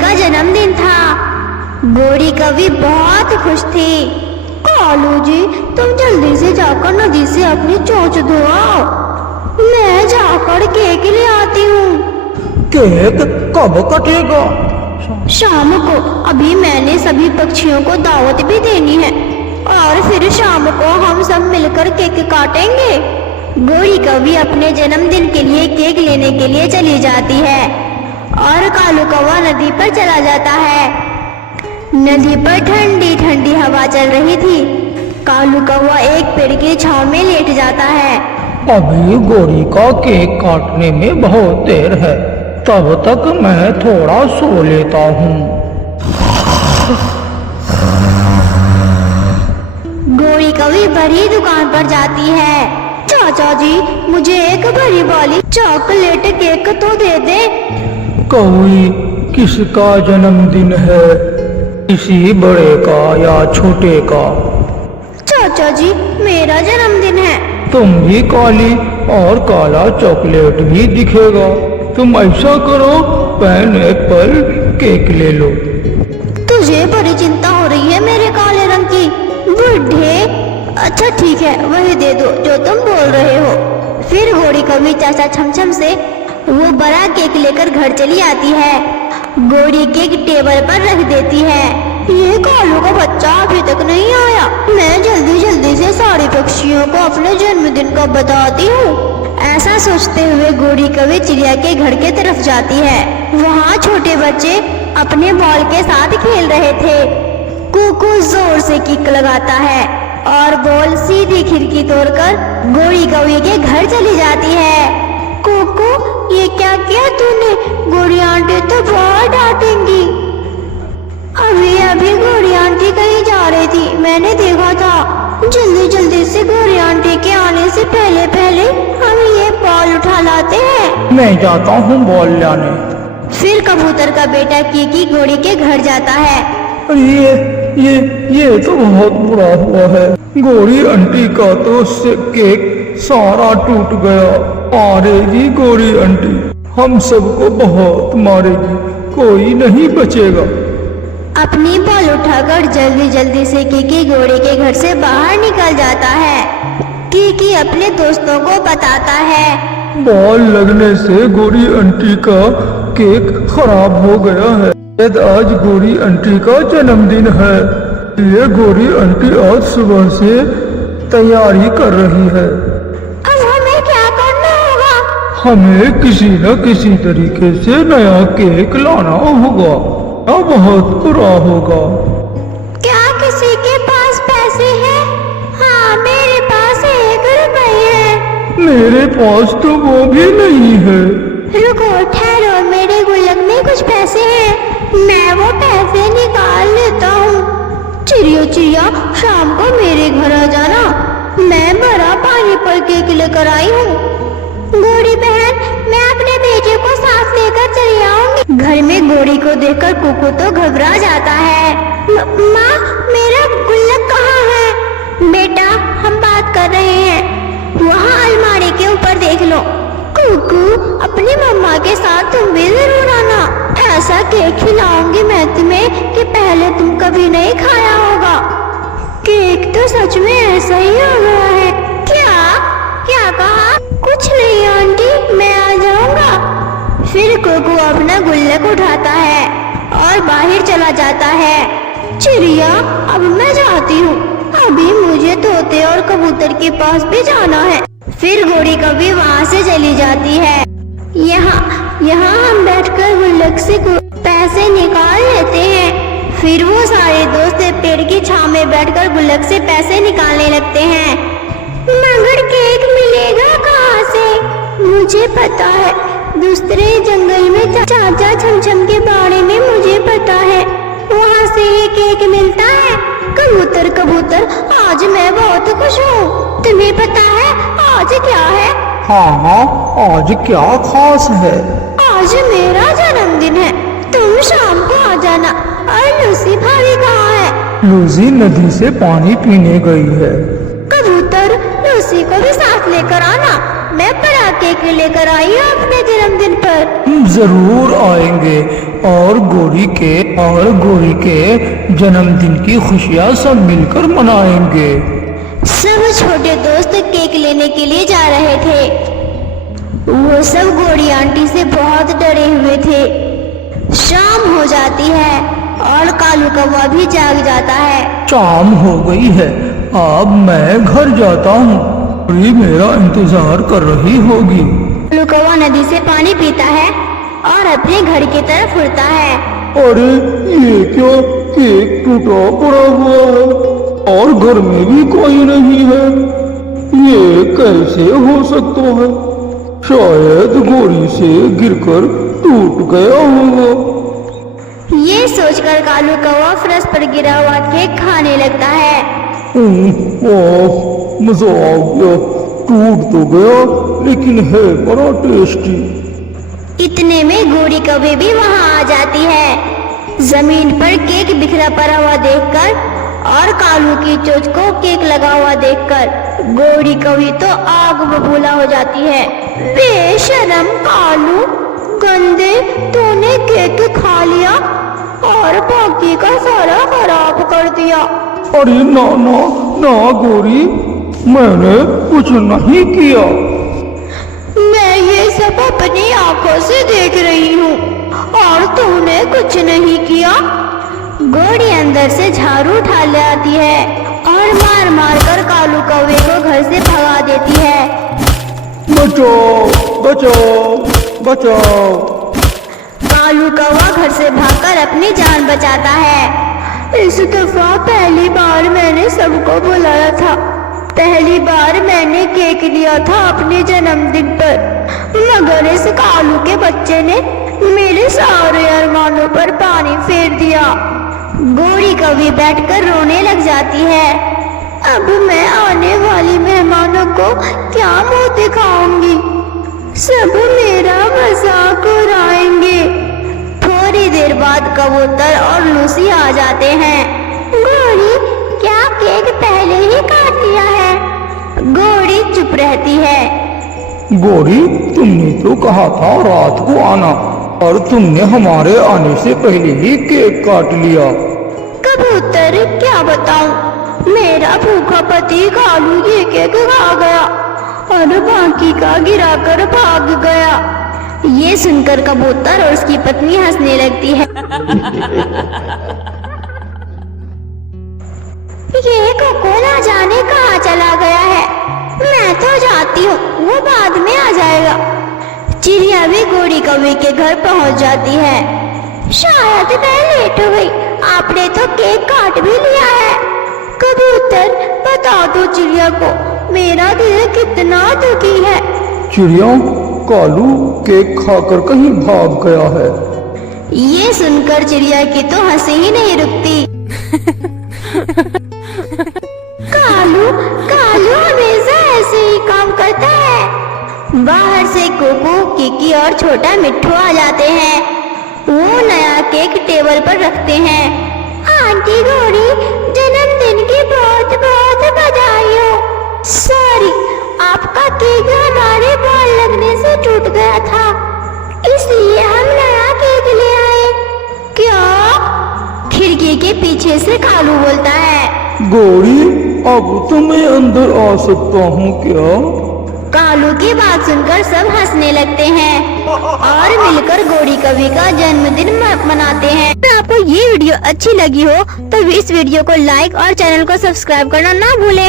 का जन्मदिन था। गोरी कवि बहुत खुश थी। कालू जी, तुम जल्दी से जाकर नदी से अपनी चोंच धो आओ, मैं जाकर केक ले आती हूँ। केक कब कटेगा? शाम को। अभी मैंने सभी पक्षियों को दावत भी देनी है और फिर शाम को हम सब मिलकर केक काटेंगे। गोरी कवि अपने जन्मदिन के लिए केक लेने के लिए चली जाती है और कालू कौवा नदी पर चला जाता है। नदी पर ठंडी ठंडी हवा चल रही थी। कालू कौवा एक पेड़ की छांव में लेट जाता है। अभी गोरी का केक काटने में बहुत देर है, तब तक मैं थोड़ा सो लेता हूँ। गोरी कवि बड़ी दुकान पर जाती है। चाचा जी, मुझे एक बड़ी वाली चॉकलेट केक तो दे दे। कौवी, किसका जन्मदिन है? किसी बड़े का या छोटे का? चाचा जी, मेरा जन्मदिन है। तुम भी काली और काला चॉकलेट भी दिखेगा। तुम ऐसा करो, पाइनएप्पल केक ले लो। तुझे बड़ी चिंता हो रही है मेरे काले रंग की, बुढ़े। अच्छा ठीक है, वही दे दो जो तुम बोल रहे हो। फिर गोरी कवि चाचा छमछम से वो बड़ा केक लेकर घर चली आती है। गोरी केक टेबल पर रख देती है। ये कालू का बच्चा अभी तक नहीं आया, मैं जल्दी जल्दी से सारे पक्षियों को अपने जन्मदिन का बताती हूँ। ऐसा सोचते हुए गोरी कवि चिड़िया के घर के तरफ जाती है। वहाँ छोटे बच्चे अपने बॉल के साथ खेल रहे थे। कुकू जोर से किक लगाता है और बॉल सीधी खिड़की तोड़कर गोरी कवि के घर चली जाती है। कुकू, ये क्या किया तूने? गोरी आंटी तो बहुत डांटेंगी। अभी अभी गोरी आंटी कहीं जा रही थी, मैंने देखा था। जल्दी जल्दी से गोरी आंटी के आने से पहले पहले हम ये बॉल उठा लाते हैं। मैं जाता हूँ बॉल लाने। फिर कबूतर का बेटा कीकी गोरी के घर जाता है। ये तो बहुत बुरा हुआ है। गोरी आंटी का तो केक सारा टूट गया। मारेगी गोरी आंटी, हम सबको बहुत मारेगी, कोई नहीं बचेगा। अपनी बॉल उठाकर जल्दी जल्दी से कीकी गोरी के घर से बाहर निकल जाता है। कीकी अपने दोस्तों को बताता है, बॉल लगने से गोरी आंटी का केक खराब हो गया है। आज गोरी आंटी का जन्मदिन है, ये गोरी आंटी आज सुबह से तैयारी कर रही है। अब हमें क्या करना होगा? हमें किसी न किसी तरीके से नया केक लाना होगा, बहुत बुरा होगा। क्या किसी के पास पैसे हैं? हाँ, मेरे पास 1 रुपए है। मेरे पास तो वो भी नहीं है। रुको, ठहरो, मेरे गुल्लक में कुछ पैसे हैं, मैं वो पैसे निकाल लेता हूँ। चिड़िया चिड़िया, शाम को मेरे घर आ जाना, मैं बड़ा पाइनएप्पल केक लेकर आई हूँ। गोरी बहन, मैं अपने बेटे को साथ लेकर चली आऊंगी। घर में गोरी को देखकर कुकू तो घबरा जाता है। माँ, मेरा गुल्लक कहाँ है? बेटा, हम बात कर रहे हैं, वहाँ अलमारी के ऊपर देख लो। कुकू, अपनी मम्मा के साथ तुम भी जरूर आना, ऐसा केक खिलाऊंगी मैं तुम्हें कि पहले तुम कभी नहीं खाया होगा। केक तो सच में ऐसा ही हो गया है। क्या कहा? कुछ नहीं आंटी, मैं आ जाऊंगा। फिर कुकू अपना गुल्लक उठाता है और बाहर चला जाता है। चिड़िया, अब मैं जाती हूँ, अभी मुझे तोते और कबूतर के पास भी जाना है। फिर गोरी कवि वहाँ से चली जाती है। यहाँ हम बैठकर गुल्लक से पैसे निकाल लेते हैं। फिर वो सारे दोस्त पेड़ की छांव में बैठकर गुल्लक से पैसे निकालने लगते हैं। मगर केक मिलेगा कहाँ से? मुझे पता है, दूसरे जंगल में चाचा छमछम के बारे में मुझे पता है, वहाँ से ये केक मिलता है। कबूतर कबूतर, आज मैं बहुत खुश हूँ। तुम्हें पता है आज क्या है? हाँ, आज क्या खास है? आज मेरा जन्मदिन है, तुम शाम को आ जाना। और लूसी भाभी कहाँ है? लूसी नदी से पानी पीने गई है। कबूतर, लूसी को भी साथ लेकर आना। मैं बड़ा केक लेकर आई हूँ अपने जन्मदिन पर। जरूर आएंगे और गोरी के जन्मदिन की खुशियाँ सब मिलकर मनाएंगे। सब छोटे दोस्त केक लेने के लिए जा रहे थे। वो सब गोरी आंटी से बहुत डरे हुए थे। शाम हो जाती है और कालू कौवा भी जाग जाता है। शाम हो गई है, अब मैं घर जाता हूँ। गोरी मेरा इंतजार कर रही होगी। कालू कौवा नदी से पानी पीता है और अपने घर की तरफ उड़ता है। अरे ये क्या, केक टूटा पड़ा हुआ है और घर में भी कोई नहीं है। ये कैसे हो सकता है? शायद गोरी से गिरकर टूट गया होगा। ये सोचकर कालू कौवा फर्श पर गिरा हुआ केक खाने लगता है। मजा आ गया, टूट तो गया लेकिन है बड़ा टेस्टी। इतने में गोरी कौवे भी वहाँ आ जाती है। जमीन पर केक बिखरा पड़ा हुआ देखकर और कालू की चोंच को केक लगा हुआ देखकर गोरी कौवी तो आग बबूला हो जाती है। बेशरम कालू, गंदे, तूने केक खा लिया और बाकी का सारा खराब कर दिया। अरे ना ना ना गोरी, मैंने कुछ नहीं किया। मैं ये सब अपनी आंखों से देख रही हूँ और तूने कुछ नहीं किया। गोरी अंदर से झाड़ू उठा ले आती है और मार मार कर कालू कौवे को घर से भगा देती है। बचाओ बचाओ बचाओ। कालू कौवा घर से भागकर अपनी जान बचाता है। इस दफा पहली बार मैंने सबको बुलाया था। पहली बार मैंने केक लिया था अपने जन्मदिन पर, मगर इस कालू के बच्चे ने मेरे सारे अरमानों पर पानी फेर दिया। गोरी कौवी बैठकर रोने लग जाती है। अब मैं आने वाली मेहमानों को क्या मुंह दिखाऊंगी? सब मेरा मजाक उड़ाएंगे। थोड़ी देर बाद कबूतर और लूसी आ जाते हैं। गोरी, क्या केक पहले ही काट लिया है? गोरी चुप रहती है। गोरी, तुमने तो कहा था रात को आना और तुमने हमारे आने से पहले ही केक काट लिया। कबूतर, क्या बताऊं, मेरा भूखा पति कालू ये केक खा गया और बाकी का गिराकर भाग गया। ये सुनकर कबूतर और उसकी पत्नी हंसने लगती है। ये कोको ना जाने कहाँ चला गया है। मैं तो जाती हूँ, वो बाद में आ जाएगा। चिड़िया भी गोरी कौवे के घर पहुँच जाती है। शायद मैं लेट हो गई, आपने तो केक काट भी लिया है। कबूतर, बता दो चिड़िया को मेरा दिल कितना दुखी है। चिड़िया, कालू केक खाकर कहीं भाग गया है। ये सुनकर चिड़िया की तो हंसी ही नहीं रुकती। कालू कालू हमेशा ऐसे ही काम करता है। बाहर से कोको, किकी और छोटा मिट्ठू आ जाते हैं। वो नया केक टेबल पर रखते हैं। आंटी गोरी, जन्मदिन की बहुत बहुत बधाई हो। सॉरी, आपका केक हमारे बॉल लगने से टूट गया था, इसलिए हम नया केक ले आए। क्या? खिड़की के पीछे से कालू बोलता है। गोरी, अब तो मैं अंदर आ सकता हूँ क्या? कालू की बात सुनकर सब हंसने लगते हैं और मिलकर गोरी कौवी का जन्मदिन मनाते हैं। अगर आपको ये वीडियो अच्छी लगी हो तो इस वीडियो को लाइक और चैनल को सब्सक्राइब करना ना भूलें।